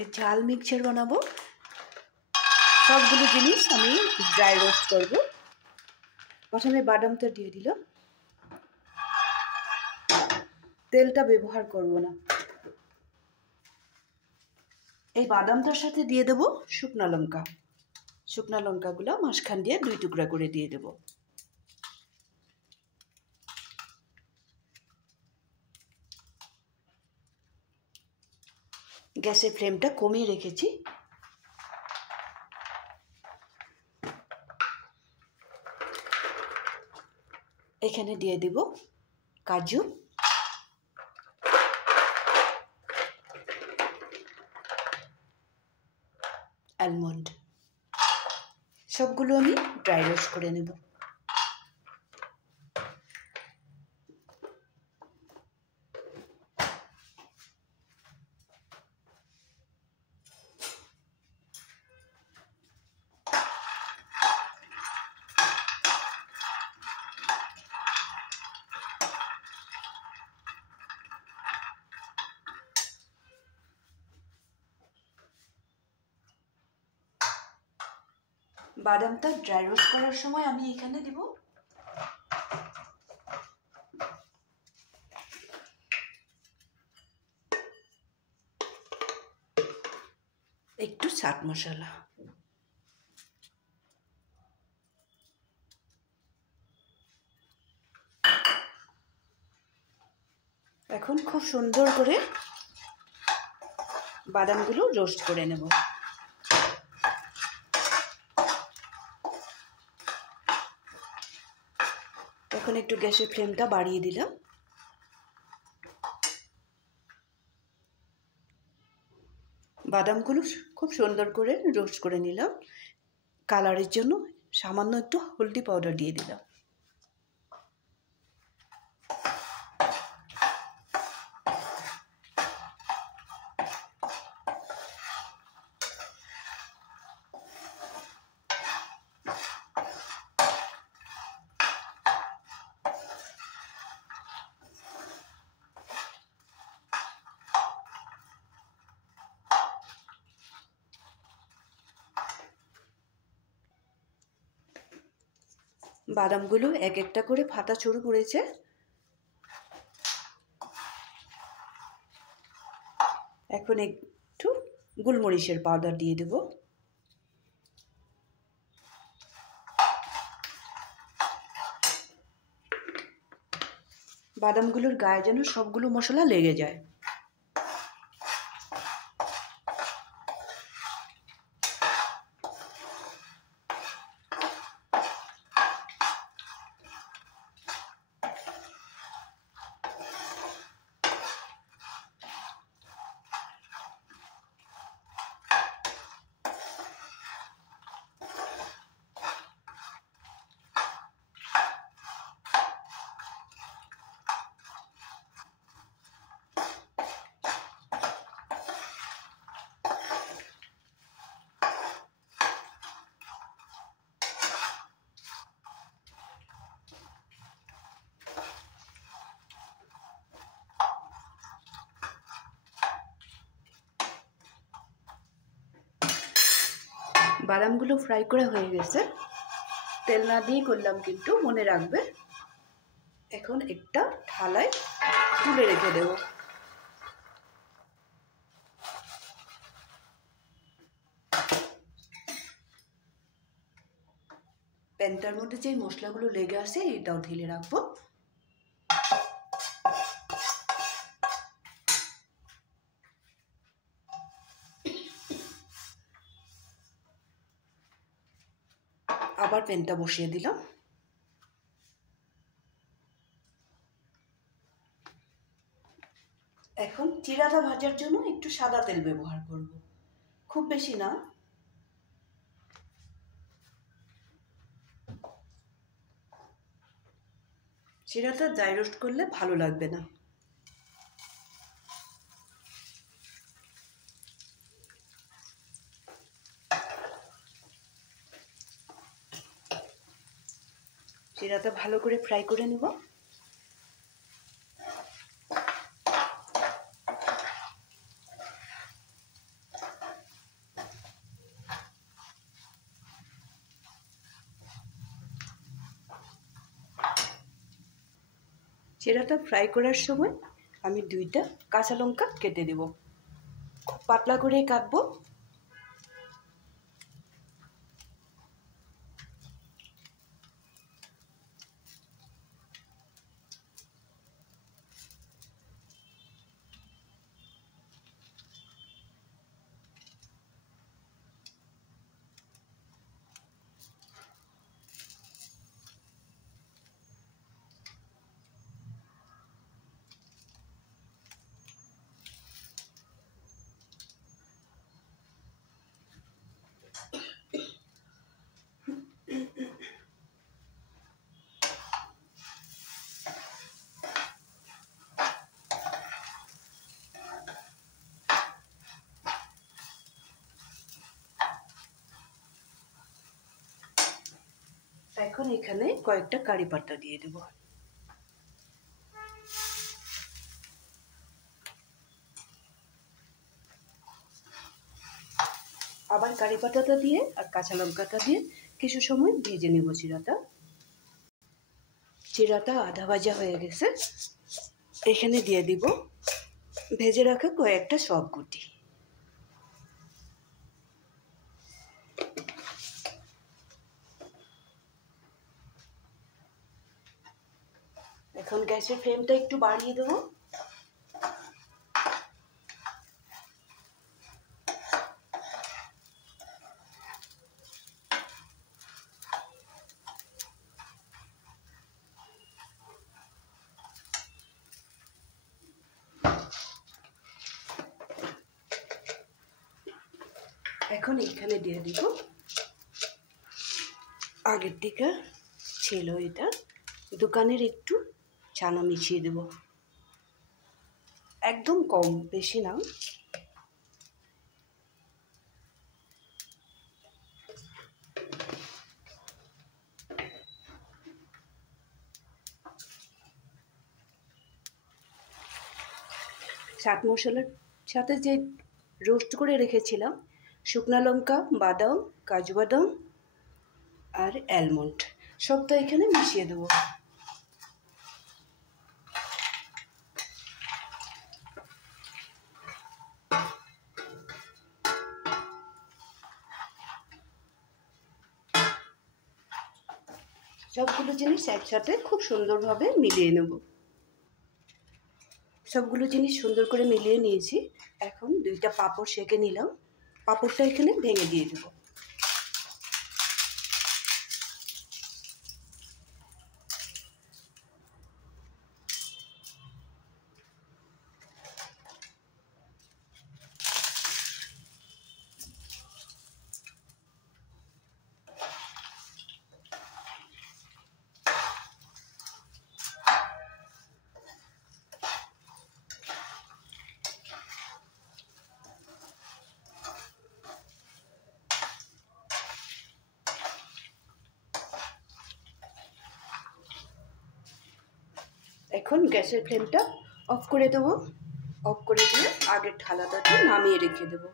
আজকে ঝাল মিক্সচার বানাবো। সবগুলো জিনিস আমি ড্রাই রোস্ট করব। প্রথমে বাদামটা দিয়ে দিল, তেলটা ব্যবহার করব না। এই বাদামটার সাথে দিয়ে দেব শুকনো লঙ্কা। শুকনো লঙ্কাগুলো মাঝখান দিয়ে 2 টুকরা করে দিয়ে দেব। গ্যাসের ফ্লেমটা কমিয়ে রেখেছি। এখানে দিয়ে দেব কাজু, আলমন্ড। সবগুলো আমি ড্রাই রোস্ট করে নেব। বাদামটা ড্রাই রোস্ট করার সময় আমি এখানে দেব একটু চাট মশলা। এখন খুব সুন্দর করে বাদামগুলো রোস্ট করে নেব। এখন একটু গ্যাসের ফ্লেমটা বাড়িয়ে দিলাম। বাদামগুলো খুব সুন্দর করে রোস্ট করে নিলাম। কালারের জন্য সামান্য একটু হলদি পাউডার দিয়ে দিলাম। বাদামগুলো এক একটা করে ফাটা শুরু করেছে। এখন একটু গোলমরিচের পাউডার দিয়ে দেব। বাদামগুলোর গায়ে যেন সবগুলো মশলা লেগে যায়। বাদামগুলো ফ্রাই করা হয়ে গেছে। তেল না দিয়ে করলাম, কিন্তু মনে রাখবে। এখন একটা থালায় তুলে রেখে দেব। প্যানটার মধ্যে যে মশলাগুলো লেগে আছে এটাও ঢেলে রাখবো। আবার প্যানটা বসিয়ে দিলাম। এখন চিড়াটা ভাজার জন্য একটু সাদা তেল ব্যবহার করব, খুব বেশি না। চিড়াটা ড্রাই রোস্ট করলে ভালো লাগবে না। চিড়াটা ভালো করে ফ্রাই করে নেব। চিড়াটা ফ্রাই করার সময় আমি 2টা কাঁচা লঙ্কা কেটে দেব, খুব পাতলা করেই কাটবো। এখন এখানে কয়েকটা কারি পাতা দিয়ে দেব। আবার কারি পাতাটা দিয়ে আর কাঁচা লঙ্কাটা দিয়ে কিছু সময় ভেজে নেব চিড়াটা। চিড়াটা আধা ভাজা হয়ে গেছে, এখানে দিয়ে দিব ভেজে রাখা কয়েকটা সব গুটি। এখন গ্যাসের ফ্লেমটা একটু বাড়িয়ে দেবো। এখন এখানে দিয়ে দিব আগের থেকে ছিল এটা দোকানের একটু ছানা মিশিয়ে দেব, একদম কম, বেশি না। চাট মশলার সাথে যে রোস্ট করে রেখেছিলাম শুকনো লঙ্কা, বাদাম, কাজু বাদাম আর অ্যালমন্ড, সবটা এখানে মিশিয়ে দেবো। সবগুলো জিনিস একসাথে খুব সুন্দরভাবে মিলিয়ে নেব। সবগুলো জিনিস সুন্দর করে মিলিয়ে নিয়েছি। এখন 2টা পাঁপড় সেঁকে নিলাম, পাঁপড়টা এখানে ভেঙে দিয়ে দেব। এখন গ্যাসের ফ্লেমটা অফ করে দেবো। অফ করে দিয়ে আগের থালাটাতে নামিয়ে রেখে দেবো।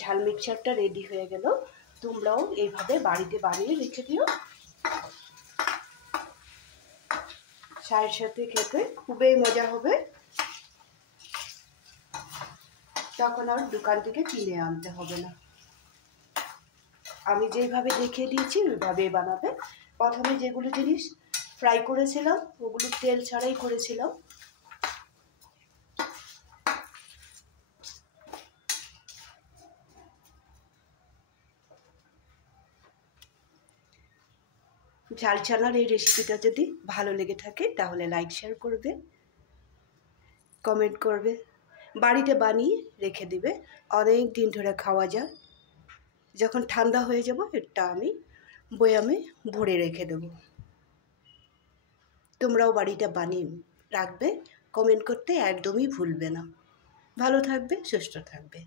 ঝাল মিক্সচারটা রেডি হয়ে গেল, তোমরাও এইভাবে বাড়িতে বানিয়ে রেখে দিও। চায়ের সাথে খেতে খুবই মজা হবে, তখন আর দোকান থেকে কিনে আনতে হবে না। আমি যেইভাবে দেখিয়ে দিয়েছি ওইভাবেই বানাবে। প্রথমে যেগুলো জিনিস ফ্রাই করেছিলাম ওগুলো তেল ছাড়াই করেছিলাম। ঝাল ছানার এই রেসিপিটা যদি ভালো লেগে থাকে তাহলে লাইক শেয়ার করবে, কমেন্ট করবে, বাড়িতে বানিয়ে রেখে দিবে, অনেক দিন ধরে খাওয়া যায়। যখন ঠান্ডা হয়ে যাব এটা আমি বয়ামে ভরে রেখে দেব। তোমরাও বাড়িতে বানিয়ে রাখবে, কমেন্ট করতে একদমই ভুলবে না। ভালো থাকবে, সুস্থ থাকবে।